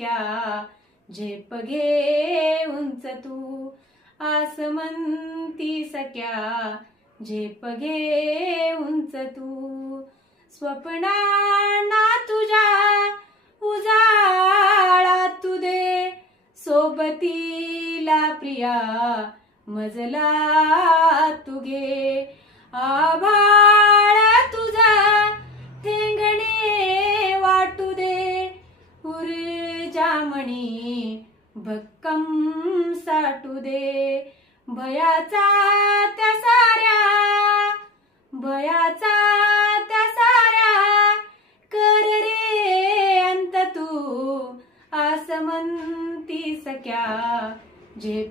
सख्या झेप घे उंच तू आसमंती सख्या झेप घे उंच तू स्वप्नांना तुझ्या उजाळा तू दे सोबतीला प्रिया मजला तू घे आभाळ तुझा ठेंगणे वाटू दे ऊर्जामणी भक्कम साठू दे भयाचा त्या साऱ्या कर रे अंत तू आसमंती सख्या झेप